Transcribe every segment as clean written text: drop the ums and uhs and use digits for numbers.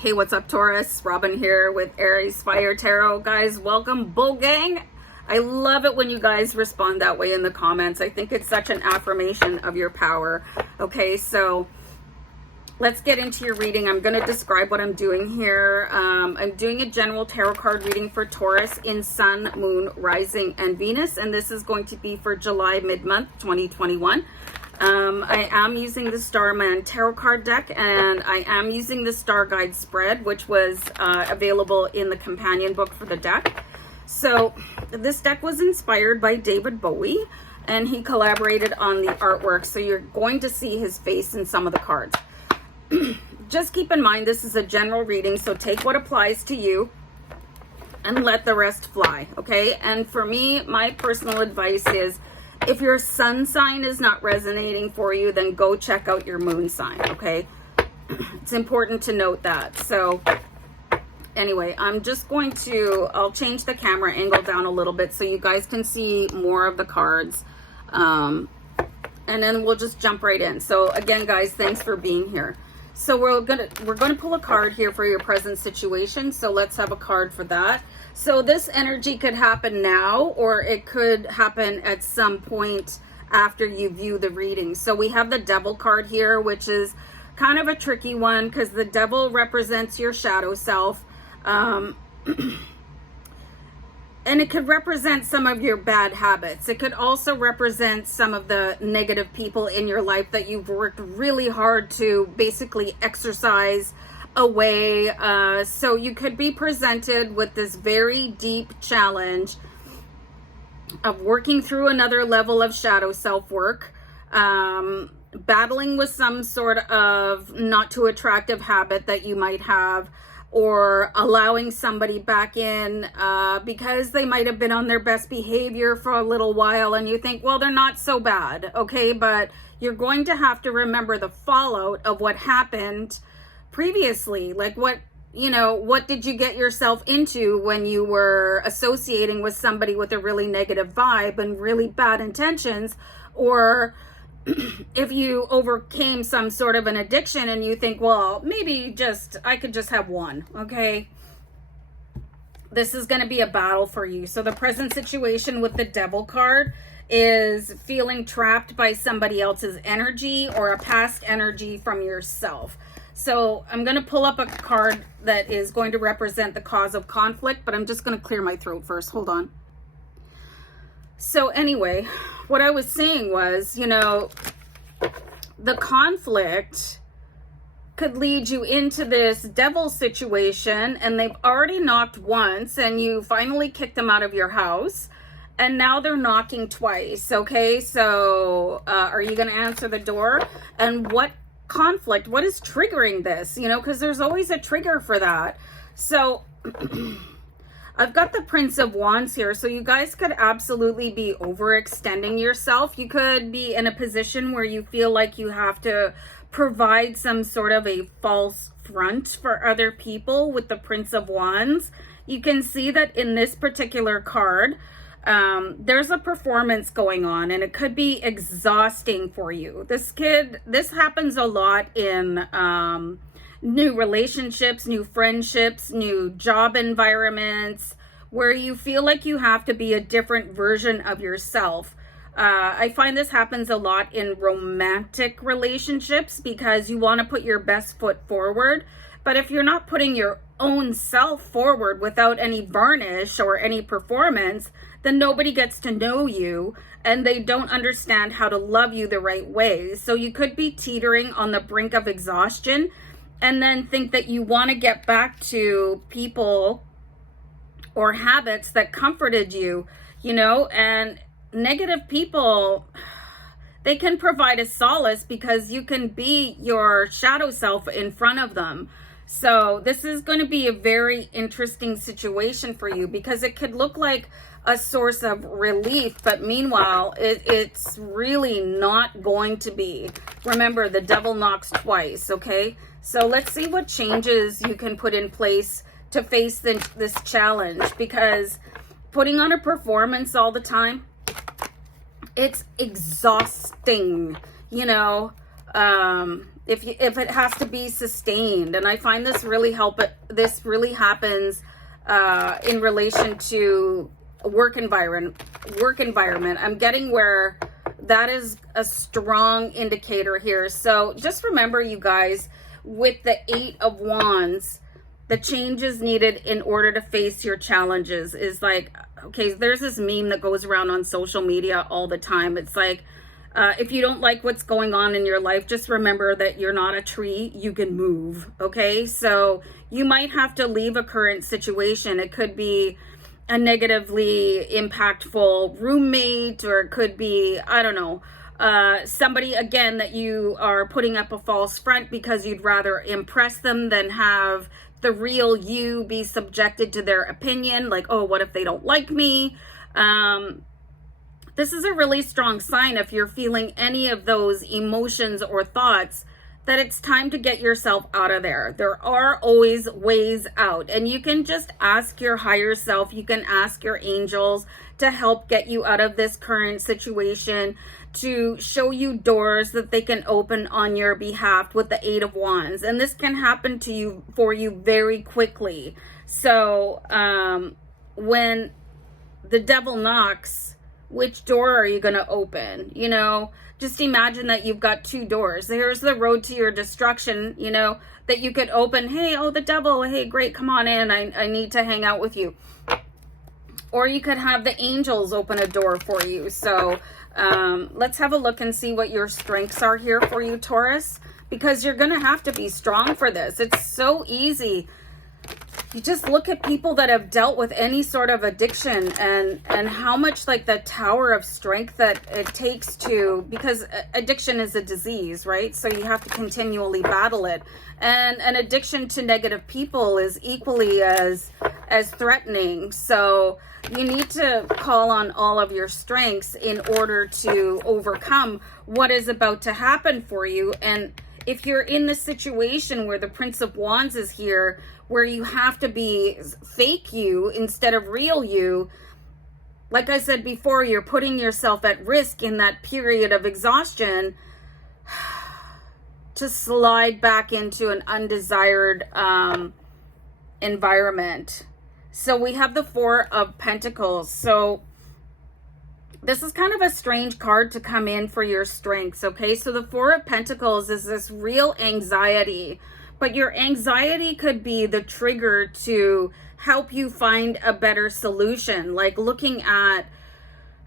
Hey, what's up, Taurus? Robin here with AriesFireTarot. Guys, welcome, Bull Gang. I love it when you guys respond that way in the comments. I think it's such an affirmation of your power. Okay, so let's get into your reading. I'm going to describe what I'm doing here. I'm doing a general tarot card reading for Taurus in Sun, Moon, Rising, and Venus. And this is going to be for July mid-month 2021. I am using the Starman tarot card deck, and I am using the Starguide spread, which was available in the companion book for the deck. So this deck was inspired by David Bowie, and he collaborated on the artwork. So you're going to see his face in some of the cards. Just keep in mind, this is a general reading, so take what applies to you and let the rest fly, okay? And for me, my personal advice is, if your sun sign is not resonating for you, then go check out your moon sign, okay? It's important to note that. So anyway, I'm just going to, I'll change the camera angle down a little bit so you guys can see more of the cards. And then we'll just jump right in. So again, guys, thanks for being here. So we're gonna pull a card here for your present situation. So let's have a card for that. So this energy could happen now, or it could happen at some point after you view the reading. So we have the Devil card here, which is kind of a tricky one because the Devil represents your shadow self. And it could represent some of your bad habits. It could also represent some of the negative people in your life that you've worked really hard to basically exercise away. So you could be presented with this very deep challenge of working through another level of shadow self-work, battling with some sort of not too attractive habit that you might have, or allowing somebody back in because they might have been on their best behavior for a little while, and you think, well, they're not so bad, okay? But you're going to have to remember the fallout of what happened previously. Like, what did you get yourself into when you were associating with somebody with a really negative vibe and really bad intentions? Or if you overcame some sort of an addiction and you think, well, maybe I could just have one, okay? This is going to be a battle for you. So the present situation with the Devil card is feeling trapped by somebody else's energy or a past energy from yourself. So I'm going to pull up a card that is going to represent the cause of conflict, but I'm just going to clear my throat first. Hold on. So anyway, what I was saying was, the conflict could lead you into this Devil situation, and they've already knocked once and you finally kicked them out of your house, and now they're knocking twice, okay? So are you going to answer the door? And what conflict, what is triggering this? Because there's always a trigger for that. So I've got the Prince of Wands here, so you guys could absolutely be overextending yourself. You could be in a position where you feel like you have to provide some sort of a false front for other people with the Prince of Wands. You can see that in this particular card, there's a performance going on, and it could be exhausting for you. This happens a lot in new relationships, new friendships, new job environments, where you feel like you have to be a different version of yourself. I find this happens a lot in romantic relationships because you want to put your best foot forward. But if you're not putting your own self forward without any varnish or any performance, then nobody gets to know you and they don't understand how to love you the right way. So you could be teetering on the brink of exhaustion and then think that you want to get back to people or habits that comforted you, and negative people, they can provide a solace because you can be your shadow self in front of them. So this is going to be a very interesting situation for you because it could look like a source of relief, but meanwhile, it's really not going to be. Remember, the Devil knocks twice, okay? So let's see what changes you can put in place to face this challenge, because putting on a performance all the time, it's exhausting, if it has to be sustained. And I find this really happens in relation to work environment. I'm getting where that is a strong indicator here. So just remember, you guys, with the 8 of Wands, the changes needed in order to face your challenges is like, okay, there's this meme that goes around on social media all the time. It's like, if you don't like what's going on in your life, just remember that you're not a tree, you can move, okay? So you might have to leave a current situation. It could be a negatively impactful roommate, or it could be, I don't know, somebody, again, that you are putting up a false front because you'd rather impress them than have the real you be subjected to their opinion. Like, oh, what if they don't like me? This is a really strong sign, if you're feeling any of those emotions or thoughts, that it's time to get yourself out of there. There are always ways out, and you can just ask your higher self, you can ask your angels to help get you out of this current situation, to show you doors that they can open on your behalf with the 8 of Wands. And this can happen to you, for you, very quickly. So when the devil knocks, which door are you going to open? You know, just imagine that you've got 2 doors. Here's the road to your destruction, you know, that you could open. Hey, oh, the devil, hey, great, come on in. I need to hang out with you. Or you could have the angels open a door for you. So let's have a look and see what your strengths are here for you, Taurus, because you're going to have to be strong for this. It's so easy. You just look at people that have dealt with any sort of addiction, and how much, like, the tower of strength that it takes to, because addiction is a disease, right? So you have to continually battle it. And an addiction to negative people is equally as threatening. So you need to call on all of your strengths in order to overcome what is about to happen for you. And if you're in the situation where the Prince of Wands is here, where you have to be fake you instead of real you, like I said before, you're putting yourself at risk in that period of exhaustion to slide back into an undesired environment. So we have the 4 of Pentacles. So this is kind of a strange card to come in for your strengths, okay? So the 4 of Pentacles is this real anxiety, but your anxiety could be the trigger to help you find a better solution. Like looking at,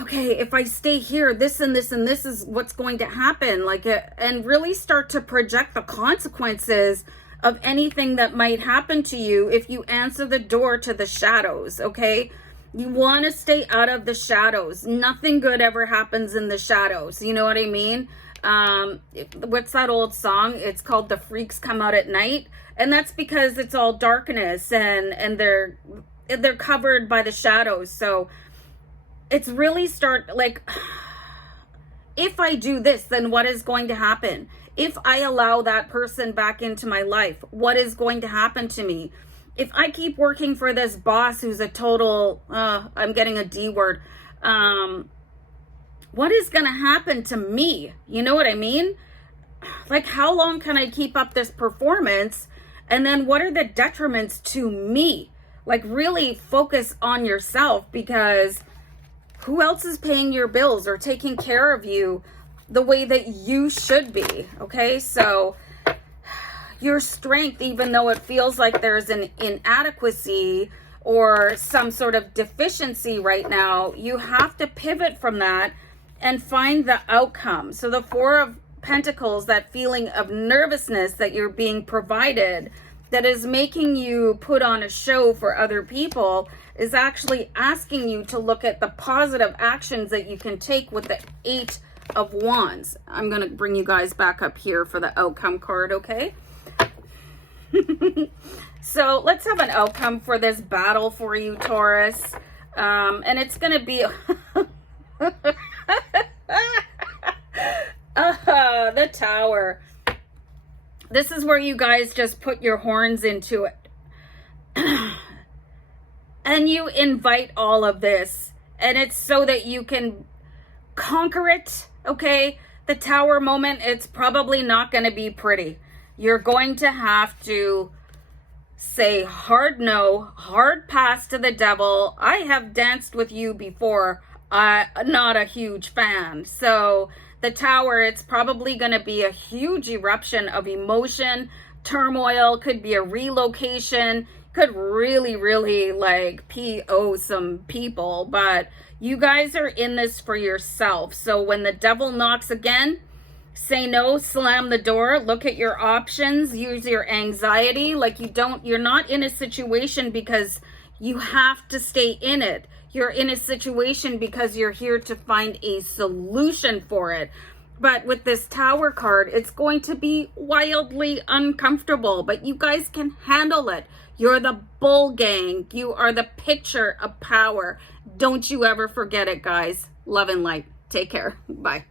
okay, if I stay here, this and this and this is what's going to happen. Like, and really start to project the consequences of anything that might happen to you if you answer the door to the shadows, okay? You want to stay out of the shadows. Nothing good ever happens in the shadows. You know what I mean? What's that old song? It's called The Freaks Come Out at Night. And that's because it's all darkness and they're covered by the shadows. So it's really like, if I do this, then what is going to happen? If I allow that person back into my life, what is going to happen to me? If I keep working for this boss who's a total, I'm getting a D word, what is going to happen to me? You know what I mean? Like, how long can I keep up this performance? And then what are the detriments to me? Like, really focus on yourself, because who else is paying your bills or taking care of you the way that you should be? Okay, so your strength, even though it feels like there's an inadequacy or some sort of deficiency right now, you have to pivot from that and find the outcome. So the 4 of Pentacles, that feeling of nervousness that you're being provided, that is making you put on a show for other people, is actually asking you to look at the positive actions that you can take with the 8 of Wands. I'm going to bring you guys back up here for the outcome card, okay? So let's have an outcome for this battle for you, Taurus. And it's going to be the Tower. This is where you guys just put your horns into it. And you invite all of this. And it's so that you can conquer it, okay? the Tower moment, it's probably not going to be pretty. You're going to have to say hard no, hard pass to the devil. I have danced with you before. Not a huge fan. So the Tower, it's probably going to be a huge eruption of emotion, turmoil, could be a relocation, could really like PO some people, but you guys are in this for yourself. So when the devil knocks again, say no, slam the door, look at your options, use your anxiety. Like you're not in a situation because you have to stay in it. You're in a situation because you're here to find a solution for it. But with this Tower card, it's going to be wildly uncomfortable, but you guys can handle it. You're the bull gang. You are the picture of power. Don't you ever forget it, guys. Love and light. Take care. Bye.